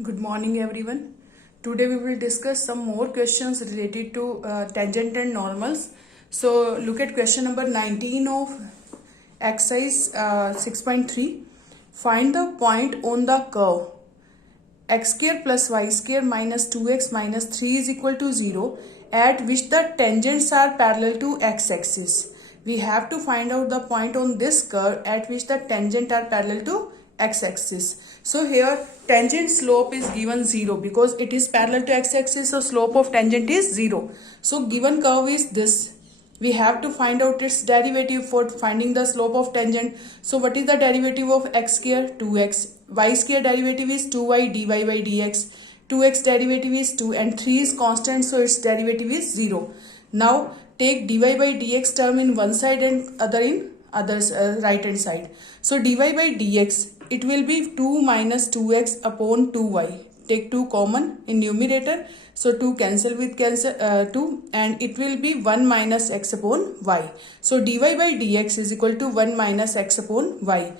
Good morning everyone. Today we will discuss some more questions related to tangent and normals. So look at question number 19 of exercise 6.3. Find the point on the curve x square plus y square minus 2x minus 3 is equal to 0 at which the tangents are parallel to x-axis. We have to find out the point on this curve at which the tangent are parallel to x-axis. So here tangent slope is given 0 because it is parallel to x-axis, so slope of tangent is 0. So given curve is this. We have to find out its derivative for finding the slope of tangent. So what is the derivative of x square? 2x. Y square derivative is 2y dy by dx. 2x derivative is 2 and 3 is constant, so its derivative is 0. Now take dy by dx term in one side and other in others right hand side. So dy by dx, it will be 2 minus 2x upon 2y. Take 2 common in numerator. So 2 cancel with 2 and it will be 1 minus x upon y. So dy by dx is equal to 1 minus x upon y.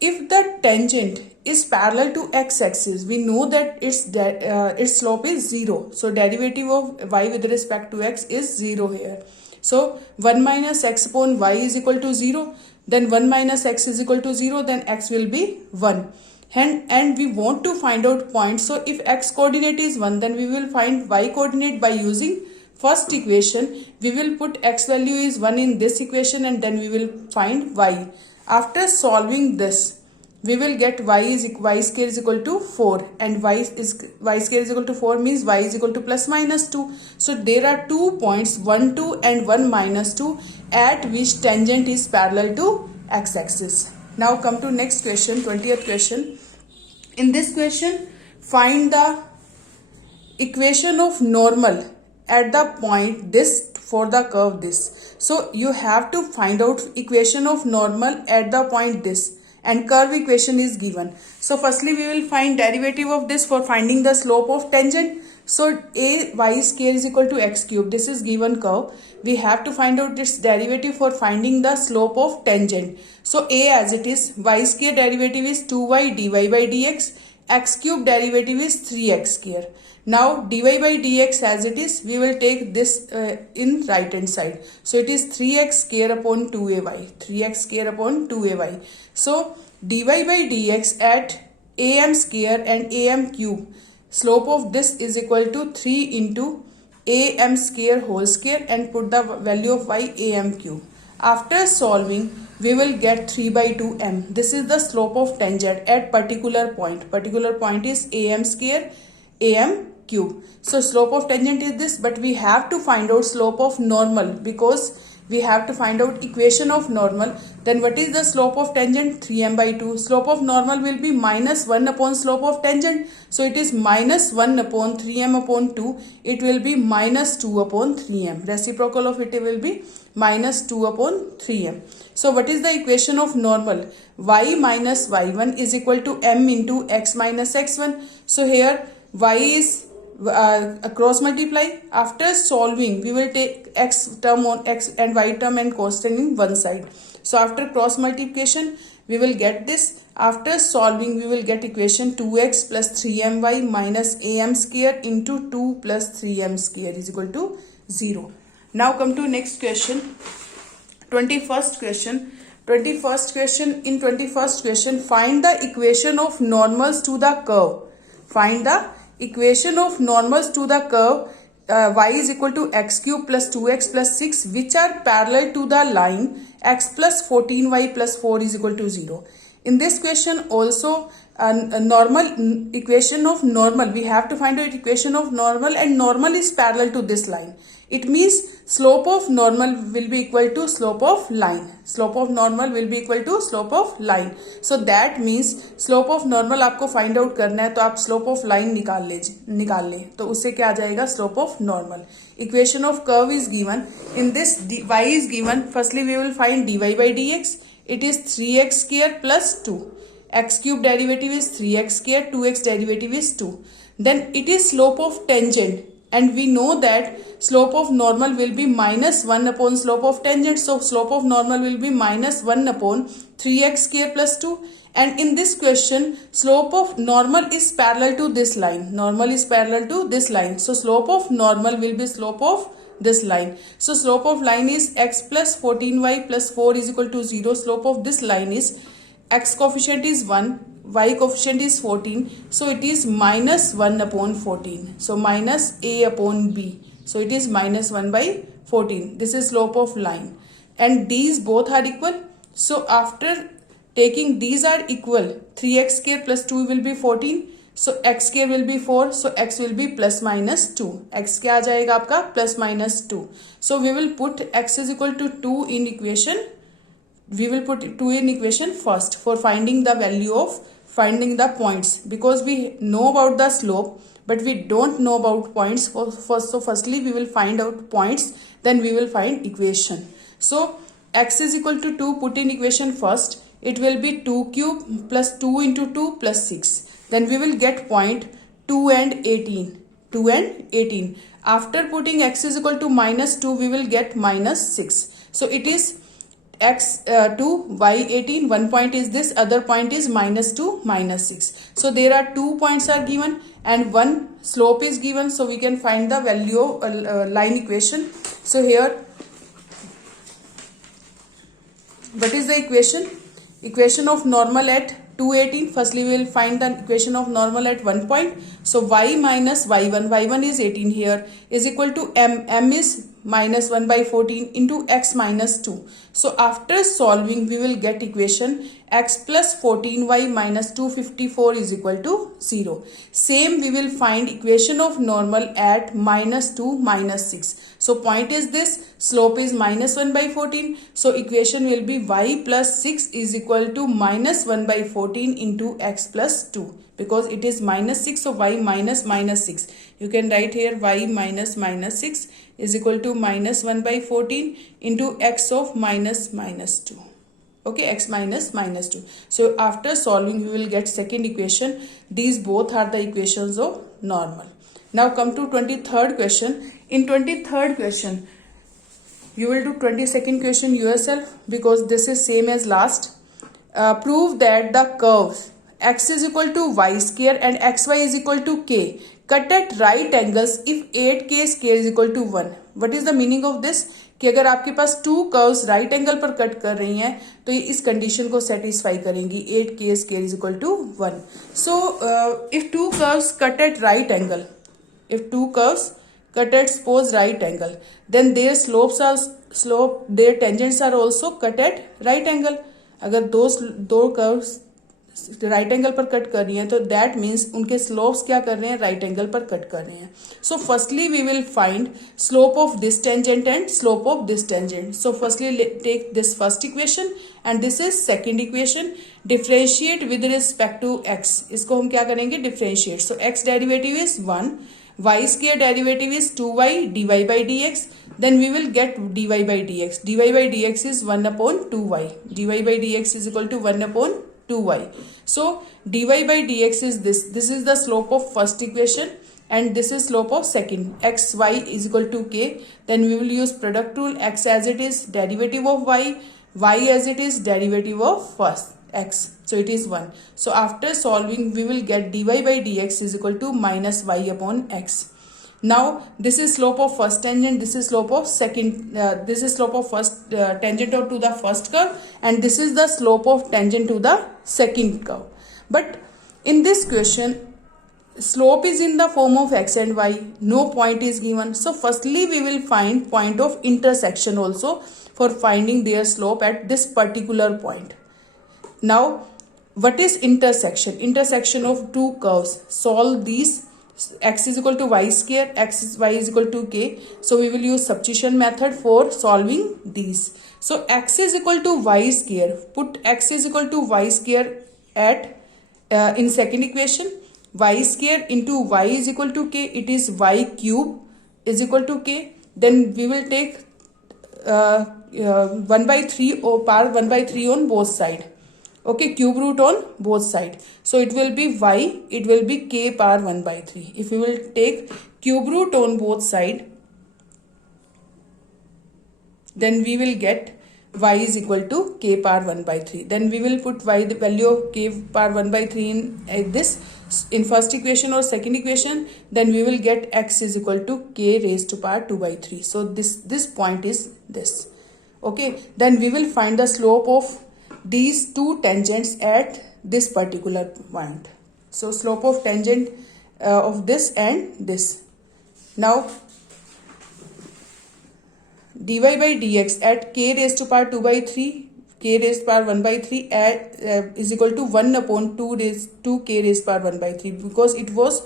If the tangent is parallel to x-axis, we know that its slope is 0. So derivative of y with respect to x is 0 here. So 1 minus x upon y is equal to 0. Then 1 minus x is equal to 0. Then x will be 1. And we want to find out points. So if x coordinate is 1, then we will find y coordinate by using first equation. We will put x value is 1 in this equation and then we will find y. After solving this, we will get y square is equal to 4 and y square is equal to 4 means y is equal to plus minus 2. So there are 2 points 1 2 and 1 minus 2 at which tangent is parallel to x-axis. Now come to next question, 20th question. In this question, find the equation of normal at the point this for the curve this. So you have to find out equation of normal at the point this and curve equation is given. So firstly we will find derivative of this for finding the slope of tangent. So a y square is equal to x cube. This is given curve. We have to find out its derivative for finding the slope of tangent. So a as it is, y square derivative is 2y dy by dx. X cube derivative is 3x square. Now dy by dx as it is, we will take this in right hand side. So it is 3x square upon 2ay. 3x square upon 2ay. So dy by dx at am square and am cube. Slope of this is equal to 3 into am square whole square and put the value of y am cube. After solving, we will get 3 by 2m. This is the slope of tangent at particular point. Particular point is am square, am cube. So slope of tangent is this, but we have to find out slope of normal because we have to find out equation of normal. Then what is the slope of tangent? 3m by 2. Slope of normal will be minus 1 upon slope of tangent. So it is minus 1 upon 3m upon 2. It will be minus 2 upon 3m. Reciprocal of it will be minus 2 upon 3m. So what is the equation of normal? Y minus y1 is equal to m into x minus x1. So here y is cross multiply. After solving, we will take x term on x and y term and constant in one side. So after cross multiplication, we will get this. After solving, we will get equation 2x plus 3my minus am square into 2 plus 3m square is equal to 0. Now come to next question, 21st question. 21st question. In 21st question, find the equation of normals to the curve. Find the equation of normals to the curve y is equal to x cube plus 2x plus 6 which are parallel to the line x plus 14y plus 4 is equal to 0. In this question also a normal equation of normal, we have to find out equation of normal and normal is parallel to this line. It means slope of normal will be equal to slope of line. Slope of normal will be equal to slope of line. So that means slope of normal आपको find out करना है तो आप slope of line निकाल ले तो उससे क्या आ जाएगा slope of normal. Equation of curve is given. In this y is given. Firstly we will find dy by dx. It is 3x square plus 2. X cube derivative is 3x square. 2x derivative is 2. Then it is slope of tangent. And we know that slope of normal will be minus 1 upon slope of tangent. So slope of normal will be minus 1 upon 3x square plus 2. And in this question, slope of normal is parallel to this line. Normal is parallel to this line. So slope of normal will be slope of this line. So slope of line is x plus 14y plus 4 is equal to 0. Slope of this line is x coefficient is 1, y coefficient is 14. So it is minus 1 upon 14. So minus a upon b. So it is minus 1 by 14. This is slope of line. And these both are equal. So after taking these are equal, 3x square plus 2 will be 14. So x square will be 4. So x will be plus minus 2. X क्या आ जाएगा आपका plus minus 2. So we will put x is equal to 2 in equation. We will put 2 in equation first for finding the value of finding the points, because we know about the slope but we don't know about points. So firstly we will find out points, then we will find equation. So x is equal to 2, put in equation first. It will be 2 cube plus 2 into 2 plus 6. Then we will get point 2 and 18. 2 and 18. After putting x is equal to minus 2, we will get minus 6. So it is x 2, y 18. One point is this, other point is minus 2, minus 6. So there are 2 points are given and one slope is given. So we can find the value of line equation. So here, what is the equation? Equation of normal at 218. Firstly, we will find the equation of normal at 1 point. So y minus y1 is 18 here, is equal to m is minus 1 by 14 into x minus 2. So after solving, we will get equation x plus 14y minus 254 is equal to 0. Same we will find equation of normal at minus 2, minus 6. So point is this, slope is minus 1 by 14. So equation will be y plus 6 is equal to minus 1 by 14 into x plus 2. Because it is minus 6, so y minus minus 6. You can write here y minus minus 6 is equal to minus 1 by 14 into x of minus minus 2. Okay, x minus minus 2. So after solving, we will get second equation. These both are the equations of normal. Now come to 23rd question. In 23rd question, you will do 22nd question yourself because this is same as last. Prove that the curves x is equal to y square and xy is equal to k cut at right angles if 8k square is equal to 1. What is the meaning of this? कि अगर आपके पास to curves right angle पर cut कर रही हैं तो ये इस कंडीशन को सेटिस्फाई करेंगी 8k square is equal to 1. So if two curves cut at right angle, if two curves cut at suppose right angle, then their their tangents are also cut at right angle. अगर दो curves right angle पर cut कर रही हैं तो that means उनके slopes क्या कर रहे हैं, राइट एंगल पर कट कर रहे हैं. So firstly we will find slope of this tangent and slope of this tangent. So firstly take this first equation and this is second equation. Differentiate with respect to x. इसको हम क्या करेंगे, differentiate. So x derivative is 1, y square derivative is 2y dy by dx. Then we will get dy by dx. dy by dx is 1 upon 2y. dy by dx is equal to 1 upon 2y. So dy by dx is this. This is the slope of first equation and this is slope of second. X y is equal to k. Then we will use product rule. X as it is derivative of y as it is derivative of first x. So it is 1. So after solving, we will get dy by dx is equal to minus y upon x. Now this is slope of first tangent, this is slope of second, this is slope of first tangent to the first curve, and this is the slope of tangent to the second curve. But in this question, slope is in the form of x and y, no point is given. So firstly we will find point of intersection also for finding their slope at this particular point. Now what is intersection? Intersection of two curves. Solve these. X is equal to y square, y is equal to k. So we will use substitution method for solving these. So x is equal to y square. Put x is equal to y square at in second equation. Y square into y is equal to k. It is y cube is equal to k. Then we will take 1 by 3 or power 1 by 3 on both sides. Okay, cube root on both sides. So it will be y, it will be k power 1 by 3. If we will take cube root on both sides, then we will get y is equal to k power 1 by 3. Then we will put y, the value of k power 1 by 3 in this in first equation or second equation. Then we will get x is equal to k raised to power 2 by 3. So this point is this. Okay, then we will find the slope of these two tangents at this particular point. So slope of tangent of this and this. Now dy by dx at k raised to power 2 by 3, k raised to power 1 by 3 at is equal to 1 upon 2 k raised to power 1 by 3, because it was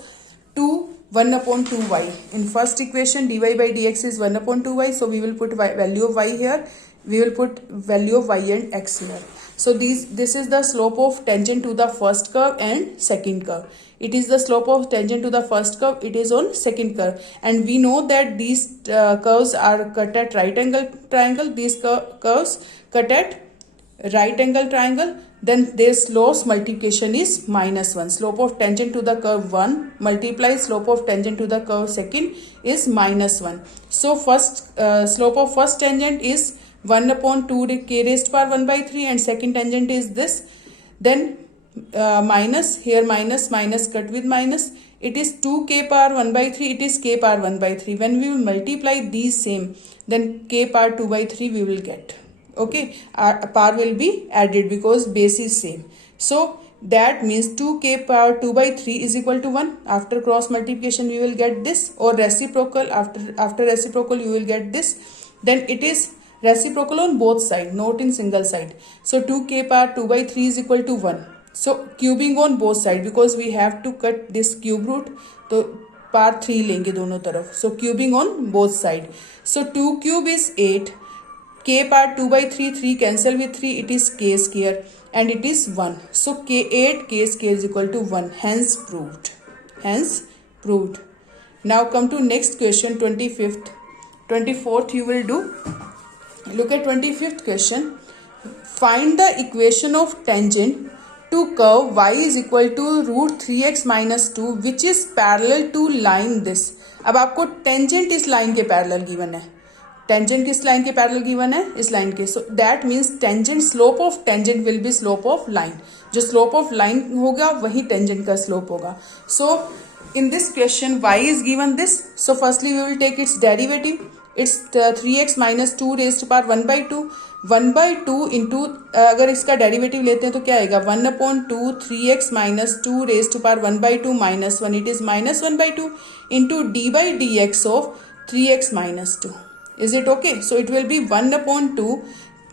1 upon 2y. In first equation dy by dx is 1 upon 2y, so we will put value of y here, we will put value of y and x here. So this is the slope of tangent to the first curve and second curve. It is the slope of tangent to the first curve, it is on second curve, and we know that these curves are cut at right angle triangle, these curves cut at right angle triangle. Then their slopes multiplication is -1. Slope of tangent to the curve 1 multiply slope of tangent to the curve second is -1. So first slope of first tangent is 1 upon 2 k raised to power 1 by 3, and second tangent is this. Then minus here, minus cut with minus, it is 2 k power 1 by 3, it is k power 1 by 3. When we will multiply these same, then k power 2 by 3 we will get. Okay, our power will be added because base is same. So that means 2k power 2 by 3 is equal to 1. After cross multiplication we will get this, or reciprocal, after reciprocal you will get this. Then it is reciprocal on both sides, not in single side. So 2k power 2 by 3 is equal to 1. So cubing on both sides, because we have to cut this cube root, तो power 3 लेंगे दोनों तरफ. So cubing on both sides. So 2 cube is 8. K power 2 by 3, 3 cancel with 3, it is k square, and it is 1. So k 8 k square is equal to 1. Hence proved. Hence proved. Now come to next question, 25th. 24th you will do. Look at 25th question. Find the equation of tangent to curve y is equal to root 3x minus 2 which is parallel to line this. अब आपको tangent इस line के parallel given है. Tangent किस line के parallel given है? इस line के. So that means tangent, slope of tangent will be slope of line. जो स्लोप ऑफ लाइन होगा वही टेंजेंट का स्लोप होगा. सो in this question y is given this. So firstly we will take its derivative. It's 3x minus 2 raised to power 1 by 2. 1 by 2 into अगर इसका derivative लेते हैं तो क्या आएगा? 1 upon 2 3x minus 2 raised to power 1 by 2 minus 1. It is minus 1 by 2 into d by dx of 3x minus 2. Is it okay? So it will be 1 upon 2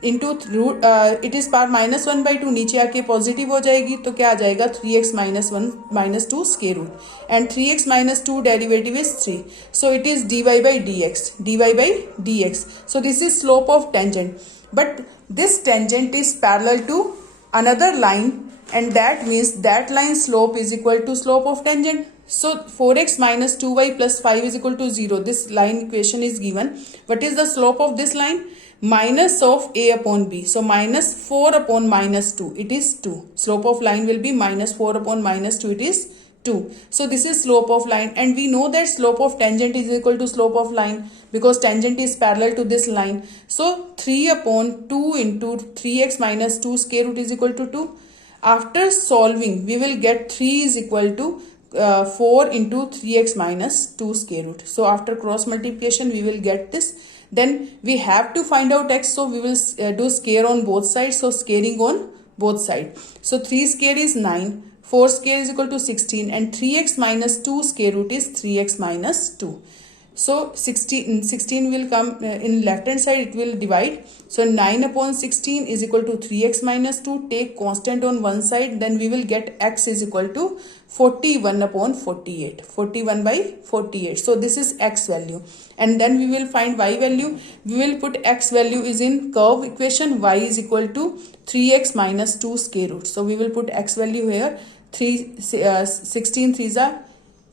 into root it is power minus 1 by 2, नीचे आके positive हो जाएगी तो क्या आ जाएगा? 3x minus 1 minus 2 square root, and 3x minus 2 derivative is 3. So it is dy by dx. So this is slope of tangent, but this tangent is parallel to another line, and that means that line slope is equal to slope of tangent. So 4x minus 2y plus 5 is equal to 0. This line equation is given. What is the slope of this line? Minus of a upon b. So minus 4 upon minus 2. It is 2. Slope of line will be minus 4 upon minus 2. It is 2. So this is slope of line, and we know that slope of tangent is equal to slope of line because tangent is parallel to this line. So 3 upon 2 into 3x minus 2 square root is equal to 2. After solving, we will get 3 is equal to 4 into 3x minus 2 square root. So after cross multiplication, we will get this. Then we have to find out x, so we will do square on both sides. So squaring on both sides. So 3 square is 9, 4 square is equal to 16, and 3x minus 2 square root is 3x minus 2. So 16 will come in left hand side, it will divide. So 9 upon 16 is equal to 3x minus 2. Take constant on one side, then we will get x is equal to 41 upon 48. 41 by 48. So this is x value, and then we will find y value. We will put x value is in curve equation. Y is equal to 3x minus 2 square root. So we will put x value here. 16 3s are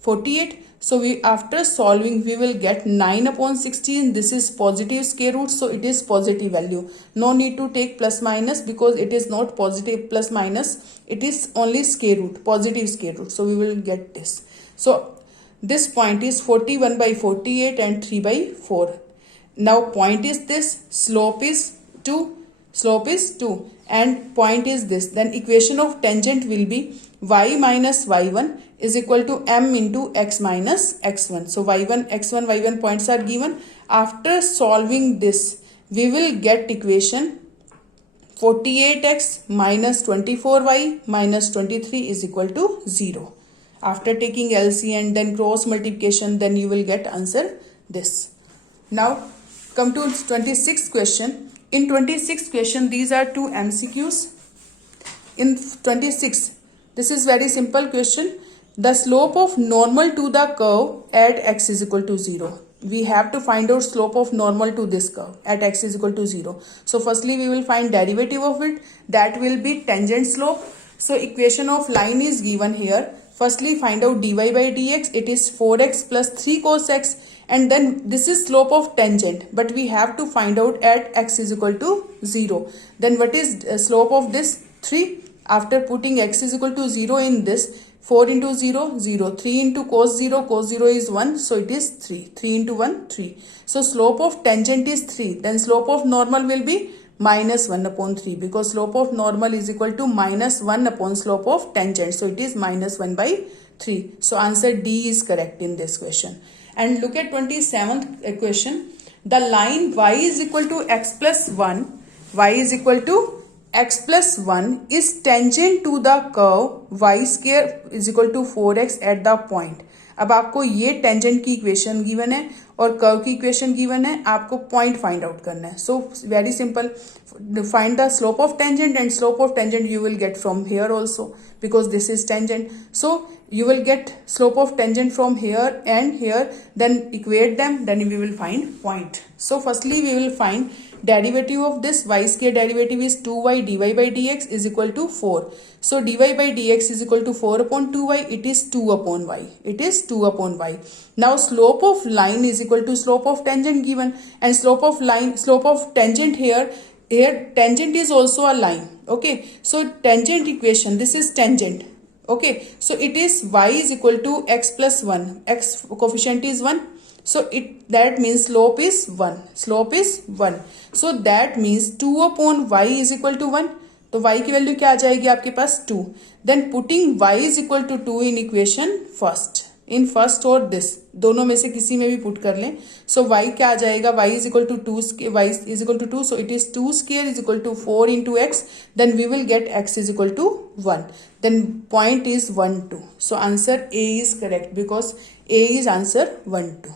48. So we, after solving, we will get 9 upon 16. This is positive square root, so it is positive value. No need to take plus minus because it is not positive plus minus. It is only square root, positive square root. So we will get this. So this point is 41 by 48 and 3 by 4. Now point is this, slope is 2, slope is 2 and point is this, then equation of tangent will be y minus y1 is equal to m into x minus x1. So y1 x1 y1 points are given. After solving this we will get equation 48x minus 24y minus 23 is equal to 0. After taking LC and then cross multiplication, then you will get answer this. Now come to 26th question. In 26th question, these are two MCQs. In 26, this is very simple question. The slope of normal to the curve at x is equal to 0. We have to find out slope of normal to this curve at x is equal to 0. So firstly we will find derivative of it. That will be tangent slope. So equation of line is given here. Firstly find out dy by dx. It is 4x plus 3 cos x. And then this is slope of tangent, but we have to find out at x is equal to 0. Then what is slope of this? 3. After putting x is equal to 0 in this, 4 into 0, 0. 3 into cos 0 is 1. So it is 3. 3 into 1, 3. So slope of tangent is 3. Then slope of normal will be minus 1 upon 3, because slope of normal is equal to minus 1 upon slope of tangent. So it is minus 1 by 3. So answer D is correct in this question. And look at 27th question. The line y is equal to x plus 1, y is equal to x plus 1 is tangent to the curve y square is equal to 4x at the point. अब आपको ये tangent की equation given है और curve की equation given है, आपको point find out करना है. So very simple, find the slope of tangent and slope of tangent you will get from here also because this is tangent. So you will get slope of tangent from here and here, then equate them, then we will find point. So firstly we will find derivative of this. Y square derivative is 2y dy by dx is equal to 4. So dy by dx is equal to 4 upon 2y. It is 2 upon y. It is 2 upon y. Now slope of line is equal to slope of tangent given, and slope of line, slope of tangent here tangent is also a line. Okay, so tangent equation, this is tangent. Okay, so it is y is equal to x plus 1. X coefficient is 1. So that means slope is 1. Slope is 1. So that means 2 upon y is equal to 1. तो y की value क्या आ जाएगी आपके पास 2. Then putting y is equal to 2 in equation first. In first और this दोनों में से किसी में भी पुट कर लें. सो y क्या आ जाएगा? y is equal to 2, y is equal to 2. So it is 2 square is equal to 4 into x. Then we will get x is equal to 1. Then point is 1 2. So answer A is correct because A is answer 1 2.